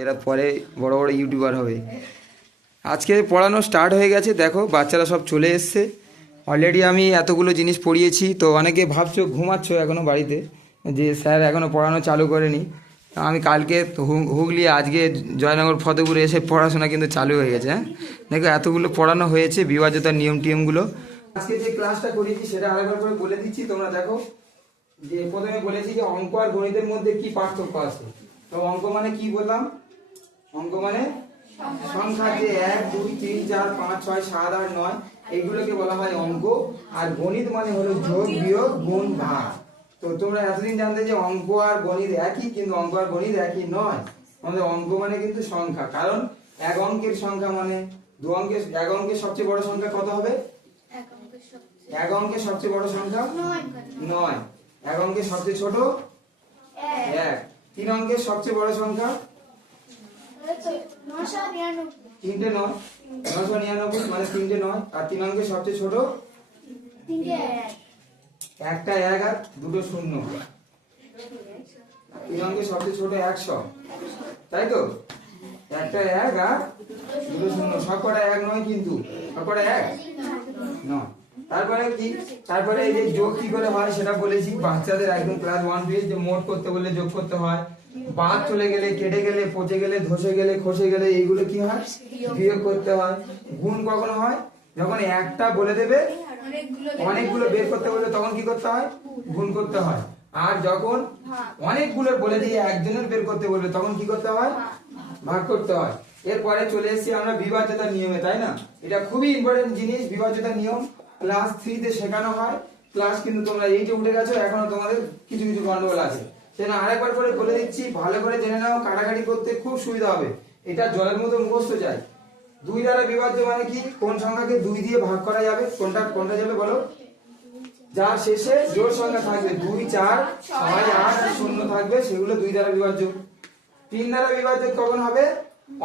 এরা পরে বড় বড় ইউটিউবার হবে। আজকে পড়ানো স্টার্ট হয়ে গেছে, দেখো বাচ্চারা সব চলে এসছে। অলরেডি আমি এতগুলো জিনিস পড়িয়েছি। তো অনেকে ভাবছো ঘুমাচ্ছ এখনও বাড়িতে, যে স্যার এখনও পড়ানো চালু করেনি। আমি কালকে হুগলি, আজকে জয়নগর ফতেপুরে এসে পড়াশোনা কিন্তু চালু হয়ে গেছে। হ্যাঁ, দেখো এতগুলো পড়ানো হয়েছে, বিভাজ্যতার নিয়ম টিয়মগুলো। আজকে যে ক্লাসটা করেছি সেটা আরেকবার করে বলে দিচ্ছি, তোমরা দেখো। যে প্রথমে বলেছি যে অঙ্ক আর গণিতের মধ্যে কি পার্থক্য আছে। তো অঙ্ক মানে কি বললাম? অঙ্ক মানে সংখ্যা, যে 1 2 3 4 5 6 7 8 9 এইগুলোকে বলা হয় অঙ্ক। আর গণিত মানে হলো যোগ বিয়োগ গুণ ভাগ। তো তোমরা এতদিন জানতে যে অঙ্ক আর গণিত একই, কিন্তু অঙ্ক আর গণিত একই নয়। আমাদের অঙ্ক মানে কিন্তু সংখ্যা, কারণ এক অঙ্কের সংখ্যা মানে এক অঙ্কের সবচেয়ে বড় সংখ্যা কত হবে? এক অঙ্কের সবচেয়ে বড় সংখ্যা 9। এক অঙ্কের সবচেয়ে ছোট 1। 3 অঙ্কের সবচেয়ে বড় সংখ্যা 3টে 9, 999 মানে 3টে 9। আর 3 অঙ্কের সবচেয়ে ছোট 1টা 1 আর 2টো 0। 3 অঙ্কের সবচেয়ে ছোট 100, তাই তো? 1টা 1 আর 2টো 0। সবকটা 1 নয়, কিন্তু সবকটা 1 নয়। তারপরে কি? তারপরে এই যে যোগ কি করে হয় সেটা বলেছি বাচ্চাদের, একদম ক্লাস 1 2 যে মোট করতে বললে যোগ করতে হয়। বাদ চলে গেলে, কেটে গেলে, পচে গেলে, ধসে গেলে, খসে গেলে এইগুলো কি হয়? বিয়োগ করতে হয়। গুণ কখন হয়? যখন একটা বলে দেবে, অনেকগুলো বের করতে বলবে, তখন কি করতে হয়? গুণ করতে হয়। আর যখন অনেকগুলো বলে দিয়ে একজনের বের করতে বলবে, তখন কি করতে হয়? ভাগ করতে হয়। এরপরে চলে এসেছি আমরা বিভাজ্যতার নিয়মে, তাই না? এটা খুবই ইম্পর্টেন্ট জিনিস, বিভাজ্যতার নিয়ম। ক্লাস 3 তে শেখানো হয়। ক্লাস কিন্তু তোমরা এইটে উঠে গেছো, এখনো তোমাদের কিছু কিছু গন্ডগোল আছে। সেটা আরেকবার করে বলে দিচ্ছি, ভালো করে জেনে নাও, কাটাকাটি করতে খুব সুবিধা হবে। এটা জলের মতো মুখস্থ চাই। 2 দ্বারা বিভাজ্য মানে কি? কোন সংখ্যাকে 2 দিয়ে ভাগ করা যাবে? কোনটা কোনটা যাবে বলো? যার শেষে জোড় সংখ্যা থাকবে 2 4 6 8 0 থাকবে, সেগুলো 2 দ্বারা বিভাজ্য। 3 দ্বারা বিভাজ্য কখন হবে?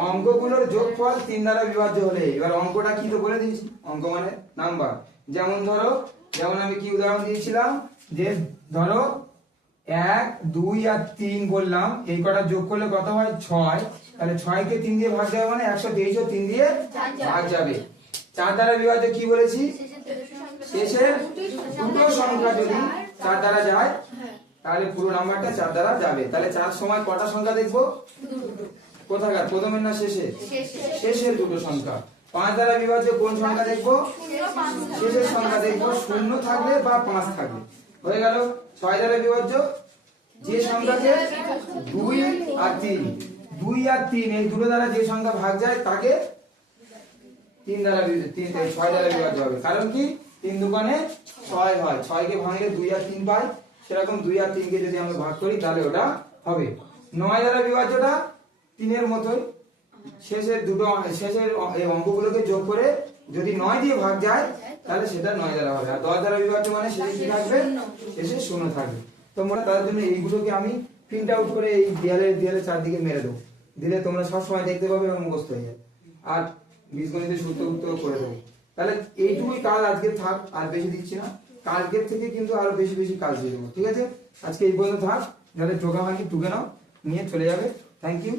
অঙ্কগুলোর যোগফল 3 দ্বারা বিভাজ্য হলে। এবার অঙ্কটা কি তো বলে দিয়েছি, অঙ্ক মানে নাম্বার। যেমন আমি কি উদাহরণ দিয়েছিলাম, যে ধরো 1 2 আর 3 বললাম, এই কটা যোগ করলে কত হয়? 6। তাহলে 6 কে 3 দিয়ে ভাগ যাবে মানে 123 ও 3 দিয়ে ভাগ যাবে। 4 দ্বারা বিভাজ্য কি বলেছি? শেষের দুটো সংখ্যা যদি 4 দ্বারা যায়, তাহলে পুরো নাম্বারটা 4 দ্বারা যাবে। তাহলে 4 সময় কটা সংখ্যা দেখবো? কোথাকার? প্রথমের না শেষের? শেষের দুটো সংখ্যা। 5 দ্বারা বিভাজ্য কোন সংখ্যা দেখবো? শেষের সংখ্যা দেখবো, 0 থাকলে বা 5 থাকলে। হয়ে গেল। 6 দ্বারা বিভাজ্য যে সংখ্যাকে 2 আর 3, 2 আর 3 এই দুটো দ্বারা যে সংখ্যা ভাগ যায় তাকে 6 দ্বারা বিভাজ্য হবে। কারণ কি? 3 দুগুণে 6 হয়, 6 কে ভাঙলে 2 আর 3 পাই। সেরকম 2 আর 3 কে যদি আমরা ভাগ করি তাহলে ওটা হবে। 9 দ্বারা বিভাজ্যটা 3 এর মতোই, শেষের এই অঙ্কগুলোকে যোগ করে যদি 9 দিয়ে ভাগ যায় তাহলে সেটা 9 দ্বারা হবে। আর 10 দ্বারা বিভাজ্য মানে শেষে কি থাকবে? শেষে 0 থাকবে। তোমরা তার জন্য এইগুলোকে আমি প্রিন্ট আউট করে এই দেয়ালের চারদিকে মেরে দেবো, দিলে তোমরা সব সময় দেখতে পাবে এবং মুখস্থ হয়ে যাবে। আর বীজগণিতের সূত্র করে দেবো। তাহলে এইটুকুই কাজ আজকে থাক, আর বেশি দিচ্ছি না। কালকের থেকে কিন্তু আরো বেশি বেশি কাজ দিয়ে দেবো, ঠিক আছে? আজকে এই পর্যন্ত থাক। যাদের টোকা ভাঙি টুকে নাও, নিয়ে চলে যাবে। Thank you.